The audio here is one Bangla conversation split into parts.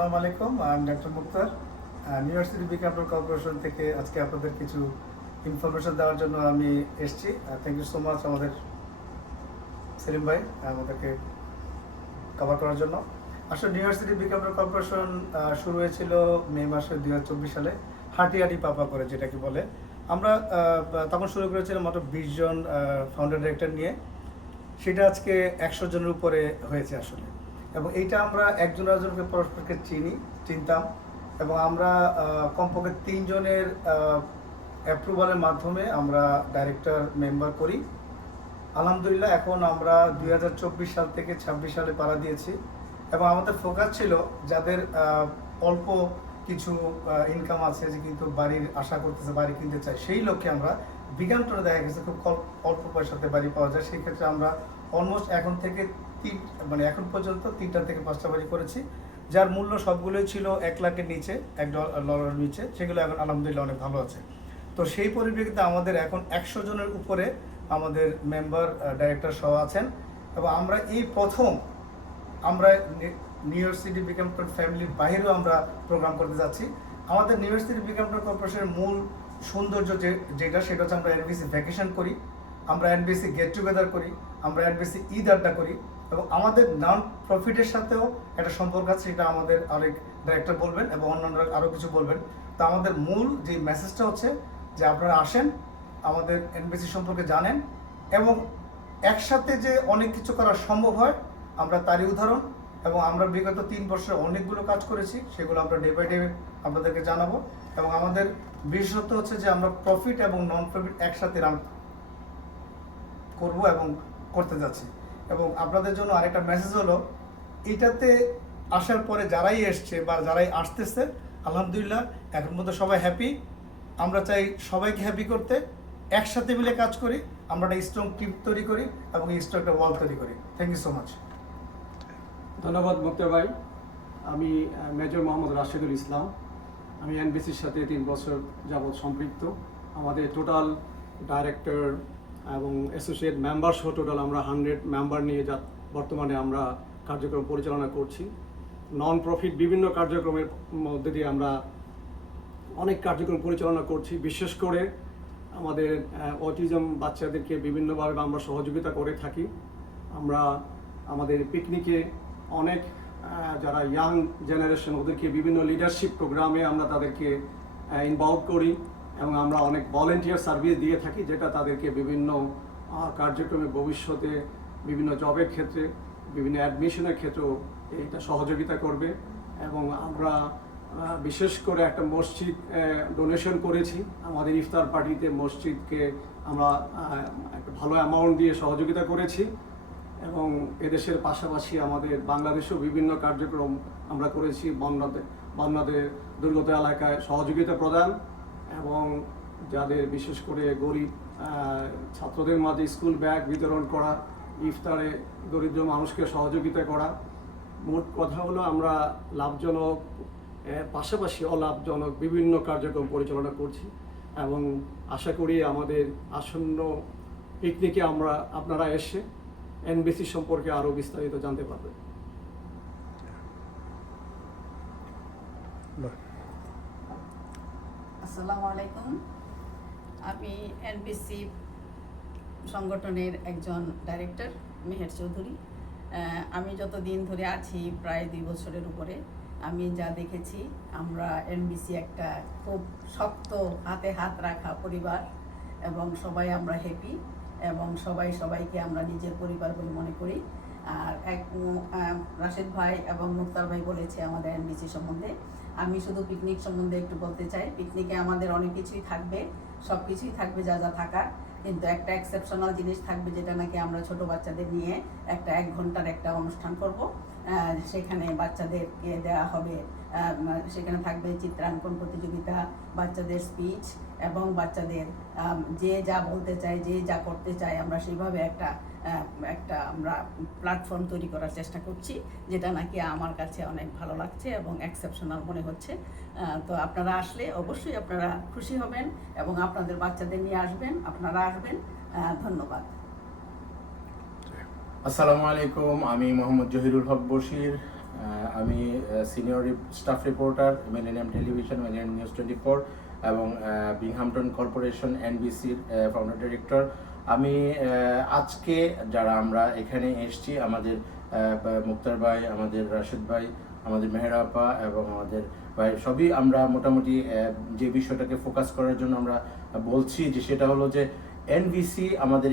আসসালামু আলাইকুম, আমি ডক্টর মুক্তার। নিউ ইয়র্ক সিটি বিজ্ঞাপন কর্পোরেশন থেকে আজকে আপনাদের কিছু ইনফরমেশন দেওয়ার জন্য আমি এসেছি। থ্যাংক ইউ সো মাচ আমাদের সেলিম ভাই আমাদেরকে কভার করার জন্য। আসলে নিউ ইয়র্ক সিটি বিজ্ঞাপন কর্পোরেশন শুরু হয়েছিল মে মাসে 2024 সালে, হাঁটি হাঁটি পাপা করে যেটাকে বলে। আমরা তখন শুরু করেছিলাম মাত্র 20 জন ফাউন্ডার ডিরেক্টর নিয়ে। সেটা আজকে 100 জনের উপরে হয়েছে আসলে। এবং এইটা আমরা একজন আরেকজনকে পরস্পরকে চিনতাম, এবং আমরা কমপক্ষে 3 জনের অ্যাপ্রুভালের মাধ্যমে আমরা ডাইরেক্টর মেম্বার করি। আলহামদুলিল্লাহ এখন আমরা 2024 সাল থেকে 26 সালে পাড়া দিয়েছি, এবং আমাদের ফোকাস ছিল যাদের অল্প কিছু ইনকাম আছে, যে কিন্তু বাড়ির আশা করতেছে, বাড়ি কিনতে চায়, সেই লক্ষ্যে আমরা বিজ্ঞাপনে দেখা গেছে খুব অল্প পয়সাতে বাড়ি পাওয়া যায়। সেই ক্ষেত্রে আমরা অলমোস্ট এখন থেকে এখন পর্যন্ত 3টা থেকে 5টা বাড়ি করেছি, যার মূল্য সবগুলোই ছিল $1 লাখের নিচে, $1 নিচে। সেগুলো এখন আলহামদুলিল্লাহ অনেক ভালো আছে। তো সেই পরিপ্রেক্ষিতে আমাদের এখন 100 জনের উপরে আমাদের মেম্বার ডাইরেক্টর সহ আছেন, এবং আমরা এই প্রথম আমরা নিউ ইয়র্ক সিটি বিজ্ঞাপন ফ্যামিলির বাইরেও আমরা প্রোগ্রাম করতে যাচ্ছি। আমাদের নিউ ইয়র্ক সিটি বিজ্ঞাপন কর্পোরেশনের মূল সৌন্দর্য যেটা সেটা হচ্ছে আমরা এনবিসি ভ্যাকেশন করি, আমরা এনবিসি গেট টুগেদার করি, আমরা এনবিসি ঈদ আড্ডা করি, এবং আমাদের নন প্রফিটের সাথেও একটা সম্পর্ক আছে, সেটা আমাদের আরেক ডাইরেক্টর বলবেন এবং অন্যান্যরা আরও কিছু বলবেন। তো আমাদের মূল যে মেসেজটা হচ্ছে যে আপনারা আসেন, আমাদের এনবিসি সম্পর্কে জানেন, এবং একসাথে যে অনেক কিছু করা সম্ভব হয় আমরা তারই উদাহরণ। এবং আমরা বিগত 3 বছরে অনেকগুলো কাজ করেছি, সেগুলো আমরা ডে বাই ডে আপনাদেরকে জানাবো। এবং আমাদের বিশেষত্ব হচ্ছে যে আমরা প্রফিট এবং নন প্রফিট একসাথে রান করবো এবং করতে যাচ্ছি। এবং আপনাদের জন্য আরেকটা মেসেজ হলো, এটাতে আসার পরে যারাই এসছে বা যারাই আসতেছে, আলহামদুলিল্লাহ এখন মধ্যে সবাই হ্যাপি। আমরা চাই সবাইকে হ্যাপি করতে, একসাথে মিলে কাজ করি, আমরা একটা স্ট্রং টিম তৈরি করি এবং স্ট্রং একটা ওয়াল তৈরি করি। Thank you so much. ধন্যবাদ মুক্তা ভাই। আমি মেজর মোহাম্মদ রাশেদুল ইসলাম। আমি এনবিসির সাথে 3 বছর যাবৎ সম্পৃক্ত। আমাদের টোটাল ডাইরেক্টর এবং অ্যাসোসিয়েট মেম্বার সহ টোটাল আমরা 100 মেম্বার নিয়ে বর্তমানে আমরা কার্যক্রম পরিচালনা করছি। নন প্রফিট বিভিন্ন কার্যক্রমের মধ্যে দিয়ে আমরা অনেক কার্যক্রম পরিচালনা করছি। বিশেষ করে আমাদের অটিজম বাচ্চাদেরকে বিভিন্নভাবে আমরা সহযোগিতা করে থাকি। আমরা আমাদের পিকনিকে অনেক যারা ইয়াং জেনারেশন, ওদেরকে বিভিন্ন লিডারশিপ প্রোগ্রামে আমরা তাদেরকে ইনভলভ করি, এবং আমরা অনেক ভলেন্টিয়ার সার্ভিস দিয়ে থাকি, যেটা তাদেরকে বিভিন্ন কার্যক্রমে ভবিষ্যতে বিভিন্ন জবের ক্ষেত্রে, বিভিন্ন অ্যাডমিশনের ক্ষেত্রেও এইটা সহযোগিতা করবে। এবং আমরা বিশেষ করে একটা মসজিদ ডোনেশন করেছি। আমাদের ইফতার পার্টিতে মসজিদকে আমরা একটা ভালো অ্যামাউন্ট দিয়ে সহযোগিতা করেছি, এবং এদেশের পাশাপাশি আমাদের বাংলাদেশেও বিভিন্ন কার্যক্রম আমরা করেছি। বন্যাদের দুর্গত এলাকায় সহযোগিতা প্রদান, এবং যাদের বিশেষ করে গরিব ছাত্রদের মাঝে স্কুল ব্যাগ বিতরণ করা, ইফতারে দরিদ্র মানুষকে সহযোগিতা করা। মোট কথা হলো আমরা লাভজনক পাশাপাশি অলাভজনক বিভিন্ন কার্যক্রম পরিচালনা করছি, এবং আশা করি আমাদের আসন্ন পিকনিকে আপনারা এসে এনবিসি সম্পর্কে আরও বিস্তারিত জানতে পারবেন। আসসালামু আলাইকুম। আমি এনবিসি সংগঠনের একজন ডাইরেক্টর, মেহের চৌধুরী। আমি যতদিন ধরে আছি, প্রায় 2 বছরের উপরে, আমি যা দেখেছি, আমরা এনবিসি একটা খুব শক্ত হাতে হাত রাখা পরিবার, এবং সবাই আমরা হ্যাপি, এবং সবাইকে আমরা নিজের পরিবার বলে মনে করি। আর রাশেদ ভাই এবং মুক্তার ভাই বলেছে আমাদের এনবিসি সম্বন্ধে। আমি শুধু পিকনিক সম্বন্ধে একটু বলতে চাই। পিকনিকে আমাদের অনেক কিছুই থাকবে, সব কিছুই থাকবে যা যা থাকার, কিন্তু একটা এক্সেপশনাল জিনিস থাকবে, যেটা নাকি আমরা ছোট বাচ্চাদের নিয়ে একটা 1 ঘন্টার একটা অনুষ্ঠান করব। সেখানে বাচ্চাদেরকে দেওয়া হবে, সেখানে থাকবে চিত্রাঙ্কন প্রতিযোগিতা, বাচ্চাদের স্পিচ, এবং বাচ্চাদের যে যা বলতে চায়, যে যা করতে চায়, আমরা সেইভাবে একটা আমরা প্ল্যাটফর্ম তৈরি করার চেষ্টা করছি, যেটা নাকি আমার কাছে অনেক ভালো লাগছে এবং এক্সেপশনাল মনে হচ্ছে। তো আপনারা আসলে অবশ্যই আপনারা খুশি হবেন, এবং আপনাদের বাচ্চাদের নিয়ে আসবেন, আপনারা আসবেন। ধন্যবাদ। আসসালামু আলাইকুম, আমি মোহাম্মদ জহিরুল হক বশির, আমি senior staff reporter millennium television, millennium news 24 এবং বিংহামটন কর্পোরেশন এনবিসির ফাউন্ডার ডিরেক্টর। আমি আজকে যারা আমরা এখানে এসেছি, আমাদের মুক্তার ভাই, আমাদের রাশেদ ভাই, আমাদের মেহের আপা এবং আমাদের ভাই, সবই আমরা মোটামুটি যে বিষয়টাকে ফোকাস করার জন্য আমরা বলছি যে সেটা হলো যে এনবিসি আমাদের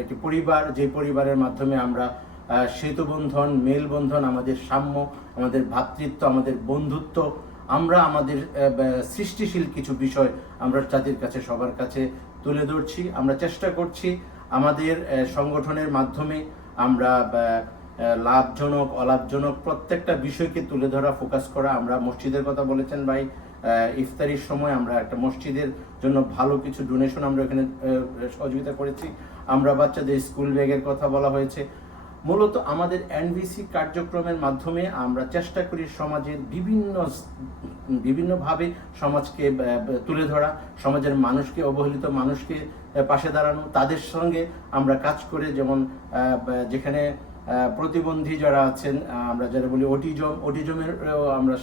একটি পরিবার, যে পরিবারের মাধ্যমে আমরা সেতুবন্ধন, মেলবন্ধন, আমাদের সাম্য, আমাদের ভ্রাতৃত্ব, আমাদের বন্ধুত্ব, আমরা আমাদের সৃষ্টিশীল কিছু বিষয় আমরা জাতির কাছে, সবার কাছে তুলে ধরছি। আমরা চেষ্টা করছি আমাদের সংগঠনের মাধ্যমে আমরা লাভজনক, অলাভজনক প্রত্যেকটা বিষয়কে তুলে ধরা, ফোকাস করা। আমরা মসজিদের কথা বলেছেন ভাই, ইফতারির সময় আমরা একটা মসজিদের জন্য ভালো কিছু ডোনেশন আমরা এখানে সহযোগিতা করেছি। আমরা বাচ্চাদের স্কুল ব্যাগের কথা বলা হয়েছে। মূলত আমাদের এনবিসি কার্যক্রমের মাধ্যমে আমরা চেষ্টা করি সমাজের বিভিন্নভাবে সমাজকে তুলে ধরা, সমাজের মানুষকে, অবহেলিত মানুষকে পাশে দাঁড়ানো, তাদের সঙ্গে আমরা কাজ করে, যেমন যেখানে প্রতিবন্ধী যারা আছেন, আমরা যারা বলি অটিজমের আমরা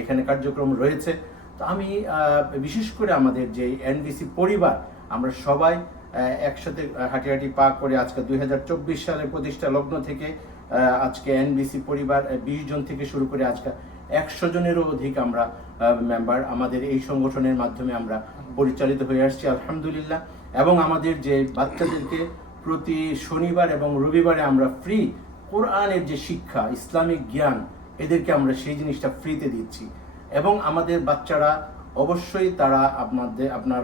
এখানে কার্যক্রম রয়েছে। তো আমি বিশেষ করে আমাদের যে এনবিসি পরিবার, আমরা সবাই একসাথে হাঁটি পা করে আজকে 2024 সালের প্রতিষ্ঠা লগ্ন থেকে আজকে এনবিসি পরিবার 20 জন থেকে শুরু করে আজকে 100 জনেরও অধিক আমরা মেম্বার আমাদের এই সংগঠনের মাধ্যমে আমরা পরিচালিত হয়ে আসছি আলহামদুলিল্লাহ। এবং আমাদের যে বাচ্চাদেরকে প্রতি শনিবার এবং রবিবারে আমরা ফ্রি কোরআনের যে শিক্ষা, ইসলামিক জ্ঞান, এদেরকে আমরা সেই জিনিসটা ফ্রিতে দিচ্ছি। এবং আমাদের বাচ্চারা অবশ্যই তারা আপনার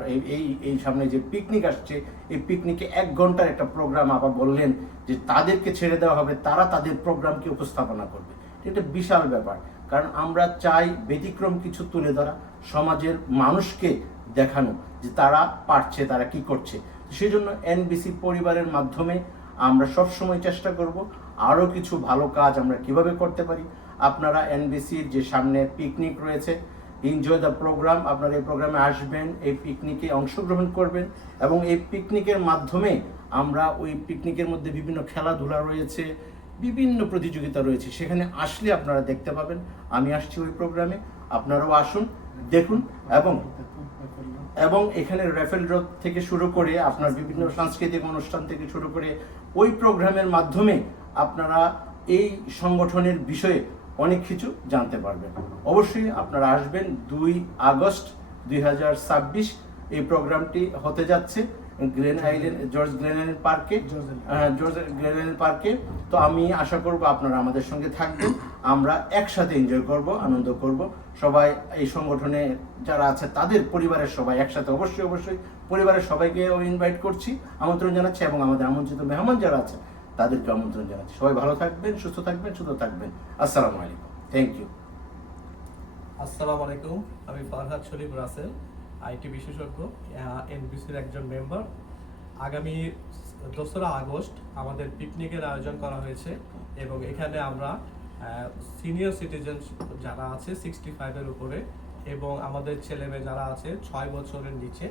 এই সামনে যে পিকনিক আসছে, এই পিকনিকে 1 ঘন্টার একটা প্রোগ্রাম আপা বললেন যে তাদেরকে ছেড়ে দেওয়া হবে, তারা তাদের প্রোগ্রামকে উপস্থাপনা করবে। এটা বিশাল ব্যাপার, কারণ আমরা চাই ব্যতিক্রম কিছু তুলে ধরা, সমাজের মানুষকে দেখানো যে তারা পারছে, তারা কি করছে। সেই জন্য এনবিসি পরিবারের মাধ্যমে আমরা সবসময় চেষ্টা করব আরও কিছু ভালো কাজ আমরা কিভাবে করতে পারি। আপনারা এনবিসির যে সামনে পিকনিক রয়েছে, এনজয় দ্য প্রোগ্রাম, আপনারা এই প্রোগ্রামে আসবেন, এই পিকনিকে অংশগ্রহণ করবেন। এবং এই পিকনিকের মাধ্যমে আমরা ওই পিকনিকের মধ্যে বিভিন্ন খেলাধুলা রয়েছে, বিভিন্ন প্রতিযোগিতা রয়েছে, সেখানে আসলে আপনারা দেখতে পাবেন। আমি আসছি ওই প্রোগ্রামে, আপনারাও আসুন, দেখুন। এবং এখানে রেফেল ড্র থেকে শুরু করে আপনার বিভিন্ন সাংস্কৃতিক অনুষ্ঠান থেকে শুরু করে ওই প্রোগ্রামের মাধ্যমে আপনারা এই সংগঠনের বিষয়ে অনেক কিছু জানতে পারবেন। অবশ্যই আপনারা আসবেন। 2 আগস্ট 2026 এই প্রোগ্রামটি হতে যাচ্ছে জর্জ গ্লেনের পার্কে। তো আমি আশা করব আপনারা আমাদের সঙ্গে থাকবেন, আমরা একসাথে এনজয় করব, আনন্দ করব। সবাই এই সংগঠনে যারা আছে তাদের পরিবারের সবাই একসাথে, অবশ্যই পরিবারের সবাইকেও ইনভাইট করছি, আমন্ত্রণ জানাচ্ছি। এবং আমাদের আমন্ত্রিত মেহমান যারা আছে তাদেরকে আমন্ত্রণ জানাচ্ছি। সবাই ভালো থাকবেন, সুস্থ থাকবেন, সুন্দর থাকবেন। আসসালামু আলাইকুম, থ্যাংক ইউ। আসসালামু আলাইকুম, আমি ফারহাদ শরীফ রাসেল, আইটি বিশেষজ্ঞ, এনবিসির একজন মেম্বার। আগামী 2রা আগস্ট আমাদের পিকনিকের আয়োজন করা হয়েছে এবং এখানে আমরা সিনিয়র সিটিজেন যারা আছে 65-এর উপরে এবং আমাদের ছেলেমেয়ে যারা আছে 6 বছরের নিচে,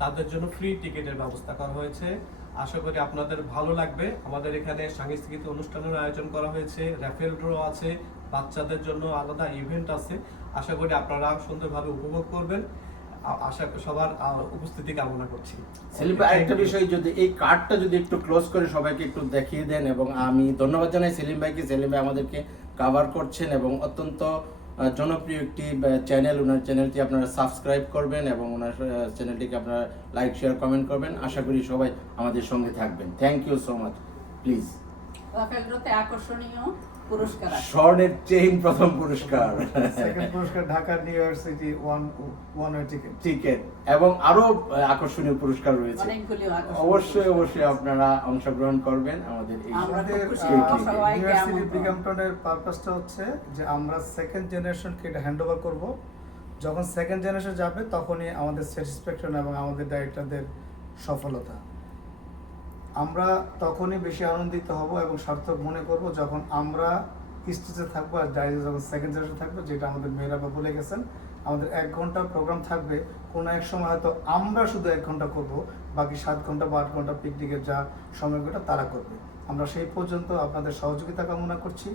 তাদের জন্য ফ্রি টিকিটের ব্যবস্থা করা হয়েছে। আশা করি আপনাদের ভালো লাগবে। আমাদের এখানে সাংস্কৃতিক অনুষ্ঠানের আয়োজন করা হয়েছে, র্যাফেল ড্র আছে, বাচ্চাদের জন্য আলাদা ইভেন্ট আছে। আশা করি আপনারা সুন্দরভাবে উপভোগ করবেন। আশা সবার উপস্থিতি কামনা করছি। সেলিম ভাই, আরেকটা বিষয়, যদি এই কার্ডটা যদি একটু ক্লোজ করে সবাইকে একটু দেখিয়ে দেন। এবং আমি ধন্যবাদ জানাই সেলিম ভাইকে। সেলিম ভাই আমাদেরকে কভার করছেন এবং অত্যন্ত জনপ্রিয় একটি চ্যানেল। ওনার চ্যানেলটি আপনারা সাবস্ক্রাইব করবেন এবং ওনার চ্যানেলটিকে আপনারা লাইক, শেয়ার, কমেন্ট করবেন। আশা করি সবাই আমাদের সঙ্গে থাকবেন। Thank you so much. Please. Raffle ড্রতে আকর্ষণীয় পুরস্কার আছে। স্বর্ণের চেইন প্রথম পুরস্কার, সেকেন্ড পুরস্কার Dhaka New York city one way ticket এবং আরো আকর্ষণীয় পুরস্কার রয়েছে। অবশ্যই আপনারা অংশগ্রহণ করবেন আমাদের এই ইউনিভার্সিটি বিজ্ঞাপনের পারপাসটা হচ্ছে যে আমরা সেকেন্ড জেনারেশনকে এটা হ্যান্ড ওভার করবো। যখন সেকেন্ড জেনারেশন যাবে তখনই আমাদের স্যাটিসফ্যাকশন এবং আমাদের ডাইরেক্টরদের সফলতা, আমরা তখনই বেশি আনন্দিত হব এবং সার্থক মনে করব যখন আমরা স্টেজে থাকবো আর ডাইরেক্টর যখন সেকেন্ড জেনারেশন থাকবে। যেটা আমাদের মেয়েরা বলে গেছেন, আমাদের 1 ঘন্টা প্রোগ্রাম থাকবে, কোনো এক সময় হয়তো আমরা শুধু 1 ঘন্টা করব, বাকি 7 ঘন্টা বা 8 ঘন্টা পিকনিকের যা সময়গুলো তারা করবে। আমরা সেই পর্যন্ত আপনাদের সহযোগিতা কামনা করছি।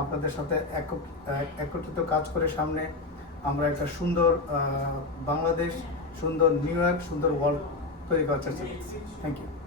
আপনাদের সাথে একত্রিত কাজ করে সামনে আমরা একটা সুন্দর বাংলাদেশ, সুন্দর নিউ ইয়র্ক, সুন্দর ওয়ার্ল্ড তৈরি করার চেষ্টা করছি। Thank you.